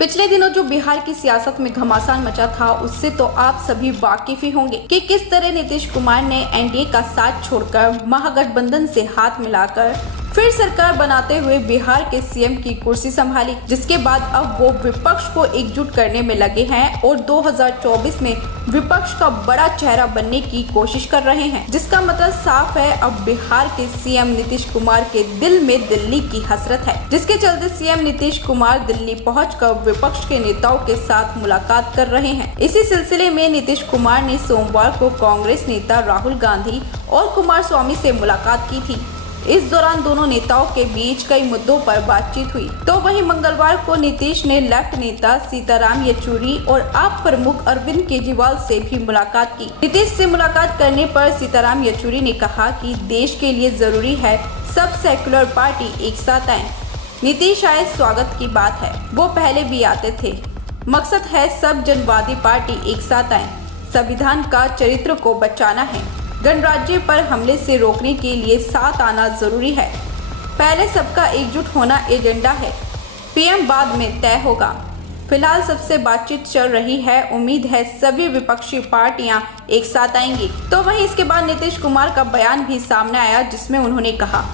पिछले दिनों जो बिहार की सियासत में घमासान मचा था, उससे तो आप सभी वाकिफ ही होंगे कि किस तरह नीतीश कुमार ने एनडीए का साथ छोड़कर महागठबंधन से हाथ मिलाकर फिर सरकार बनाते हुए बिहार के सीएम की कुर्सी संभाली, जिसके बाद अब वो विपक्ष को एकजुट करने में लगे हैं और 2024 में विपक्ष का बड़ा चेहरा बनने की कोशिश कर रहे हैं। जिसका मतलब साफ है, अब बिहार के सीएम नीतीश कुमार के दिल में दिल्ली की हसरत है, जिसके चलते सीएम नीतीश कुमार दिल्ली पहुंचकर विपक्ष के नेताओं के साथ मुलाकात कर रहे हैं। इसी सिलसिले में नीतीश कुमार ने सोमवार को कांग्रेस नेता राहुल गांधी और कुमारस्वामी से मुलाकात की थी। इस दौरान दोनों नेताओं के बीच कई मुद्दों पर बातचीत हुई। तो वहीं मंगलवार को नीतीश ने लेफ्ट नेता सीताराम येचुरी और आप प्रमुख अरविंद केजरीवाल से भी मुलाकात की। नीतीश से मुलाकात करने पर सीताराम येचुरी ने कहा कि देश के लिए जरूरी है सब सेक्युलर पार्टी एक साथ आए। नीतीश आए स्वागत की बात है, वो पहले भी आते थे। मकसद है सब जनवादी पार्टी एक साथ आए। संविधान का चरित्र को बचाना है। गणराज्य पर हमले से रोकने के लिए साथ आना जरूरी है। पहले सबका एकजुट होना एजेंडा है, पीएम बाद में तय होगा। फिलहाल सबसे बातचीत चल रही है, उम्मीद है सभी विपक्षी पार्टियां एक साथ आएंगी। तो वहीं इसके बाद नीतीश कुमार का बयान भी सामने आया, जिसमें उन्होंने कहा,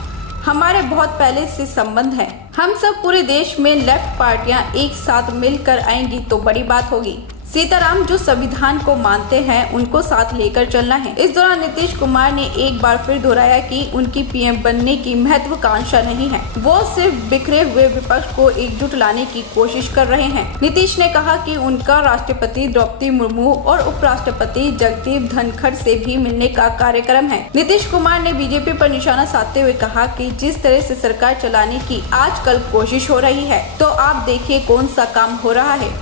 हमारे बहुत पहले से संबंध है। हम सब पूरे देश में लेफ्ट पार्टियां एक साथ मिलकर आएंगी तो बड़ी बात होगी। सीताराम जो संविधान को मानते हैं, उनको साथ लेकर चलना है। इस दौरान नीतीश कुमार ने एक बार फिर दोहराया कि उनकी पीएम बनने की महत्वाकांक्षा नहीं है, वो सिर्फ बिखरे हुए विपक्ष को एकजुट लाने की कोशिश कर रहे हैं। नीतीश ने कहा कि उनका राष्ट्रपति द्रौपदी मुर्मू और उपराष्ट्रपति जगदीप धनखड़ से भी मिलने का कार्यक्रम है। नीतीश कुमार ने बीजेपी पर निशाना साधते हुए कहा कि जिस तरह से सरकार चलाने की आजकल कोशिश हो रही है, तो आप देखिए कौन सा काम हो रहा है,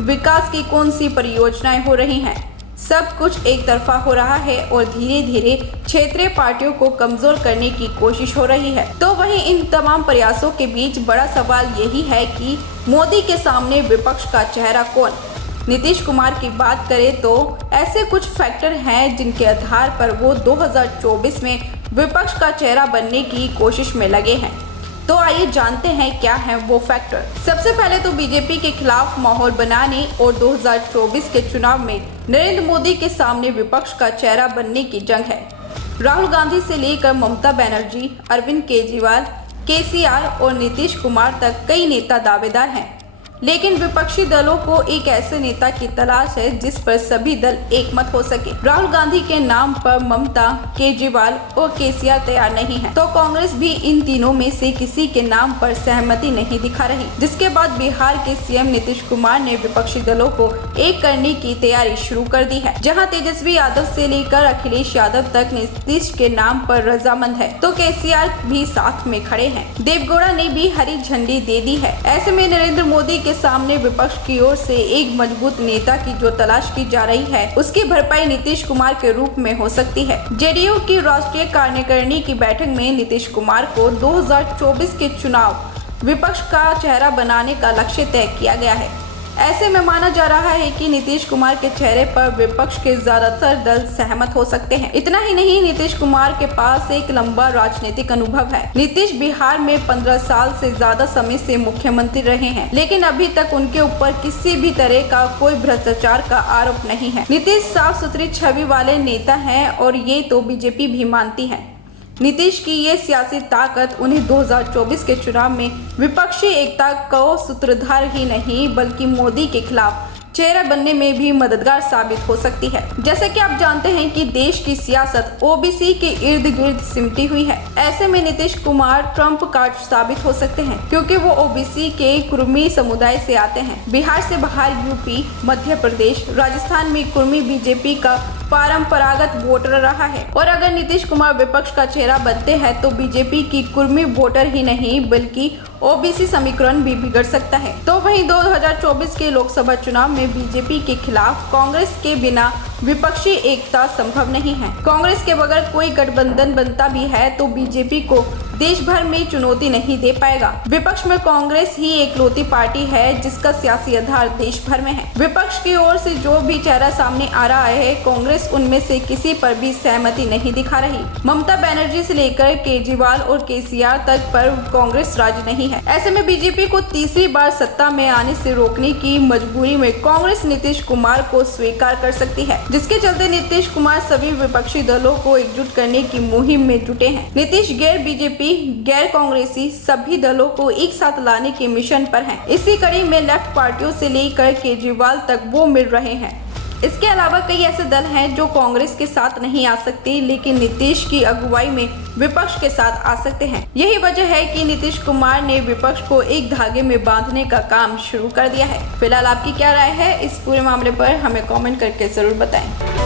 विकास की कौन सी परियोजनाएं हो रही हैं। सब कुछ एक तरफा हो रहा है और धीरे धीरे क्षेत्रीय पार्टियों को कमजोर करने की कोशिश हो रही है। तो वहीं इन तमाम प्रयासों के बीच बड़ा सवाल यही है कि मोदी के सामने विपक्ष का चेहरा कौन। नीतीश कुमार की बात करें तो ऐसे कुछ फैक्टर हैं जिनके आधार पर वो 2024 में विपक्ष का चेहरा बनने की कोशिश में लगे हैं। तो आइए जानते हैं क्या है वो फैक्टर। सबसे पहले तो बीजेपी के खिलाफ माहौल बनाने और 2024 के चुनाव में नरेंद्र मोदी के सामने विपक्ष का चेहरा बनने की जंग है। राहुल गांधी से लेकर ममता बनर्जी, अरविंद केजरीवाल, केसीआर और नीतीश कुमार तक कई नेता दावेदार हैं, लेकिन विपक्षी दलों को एक ऐसे नेता की तलाश है जिस पर सभी दल एकमत हो सके। राहुल गांधी के नाम पर ममता, केजरीवाल और केसीआर तैयार नहीं है, तो कांग्रेस भी इन तीनों में से किसी के नाम पर सहमति नहीं दिखा रही। जिसके बाद बिहार के सीएम नीतीश कुमार ने विपक्षी दलों को एक करने की तैयारी शुरू कर दी है, जहां तेजस्वी यादव से लेकर अखिलेश यादव तक नीतीश के नाम पर रजामंद है, तो केसीआर भी साथ में खड़े हैं। देवगौड़ा ने भी हरी झंडी दे दी है। ऐसे में नरेंद्र मोदी के सामने विपक्ष की ओर से एक मजबूत नेता की जो तलाश की जा रही है, उसकी भरपाई नीतीश कुमार के रूप में हो सकती है। जेडीयू की राष्ट्रीय कार्यकारिणी की बैठक में नीतीश कुमार को 2024 के चुनाव विपक्ष का चेहरा बनाने का लक्ष्य तय किया गया है। ऐसे में माना जा रहा है कि नीतीश कुमार के चेहरे पर विपक्ष के ज्यादातर दल सहमत हो सकते हैं। इतना ही नहीं, नीतीश कुमार के पास एक लंबा राजनीतिक अनुभव है। नीतीश बिहार में 15 साल से ज्यादा समय से मुख्यमंत्री रहे हैं, लेकिन अभी तक उनके ऊपर किसी भी तरह का कोई भ्रष्टाचार का आरोप नहीं है। नीतीश साफ सुथरी छवि वाले नेता हैं और ये तो बीजेपी भी मानती है। नीतीश की ये सियासी ताकत उन्हें 2024 के चुनाव में विपक्षी एकता को सूत्रधार ही नहीं बल्कि मोदी के खिलाफ चेहरा बनने में भी मददगार साबित हो सकती है। जैसे कि आप जानते हैं कि देश की सियासत ओबीसी के इर्द गिर्द सिमटी हुई है। ऐसे में नीतीश कुमार ट्रम्प कार्ड साबित हो सकते हैं, क्योंकि वो ओबीसी के कुर्मी समुदाय से आते हैं। बिहार से बाहर यूपी, मध्य प्रदेश, राजस्थान में कुर्मी बीजेपी का परंपरागत वोटर रहा है, और अगर नीतीश कुमार विपक्ष का चेहरा बनते हैं तो बीजेपी की कुर्मी वोटर ही नहीं बल्कि ओबीसी समीकरण भी बिगड़ सकता है। तो वहीं 2024 के लोकसभा चुनाव में बीजेपी के खिलाफ कांग्रेस के बिना विपक्षी एकता संभव नहीं है। कांग्रेस के बगैर कोई गठबंधन बनता भी है तो बीजेपी को देश भर में चुनौती नहीं दे पाएगा। विपक्ष में कांग्रेस ही एकलौती पार्टी है जिसका सियासी आधार देश भर में है। विपक्ष की ओर से जो भी चेहरा सामने आ रहा है, कांग्रेस उनमें से किसी पर भी सहमति नहीं दिखा रही। ममता बनर्जी से लेकर केजरीवाल और केसीआर तक पर कांग्रेस राज नहीं है। ऐसे में बीजेपी को तीसरी बार सत्ता में आने से रोकने की मजबूरी में कांग्रेस नीतीश कुमार को स्वीकार कर सकती है, जिसके चलते नीतीश कुमार सभी विपक्षी दलों को एकजुट करने की मुहिम में जुटे हैं। नीतीश गैर बीजेपी गैर कांग्रेसी सभी दलों को एक साथ लाने के मिशन पर हैं। इसी कड़ी में लेफ्ट पार्टियों से लेकर केजरीवाल तक वो मिल रहे हैं। इसके अलावा कई ऐसे दल हैं जो कांग्रेस के साथ नहीं आ सकते, लेकिन नीतीश की अगुवाई में विपक्ष के साथ आ सकते हैं। यही वजह है कि नीतीश कुमार ने विपक्ष को एक धागे में बांधने का काम शुरू कर दिया है। फिलहाल आपकी क्या राय है इस पूरे मामले पर, हमें कमेंट करके जरूर बताएं।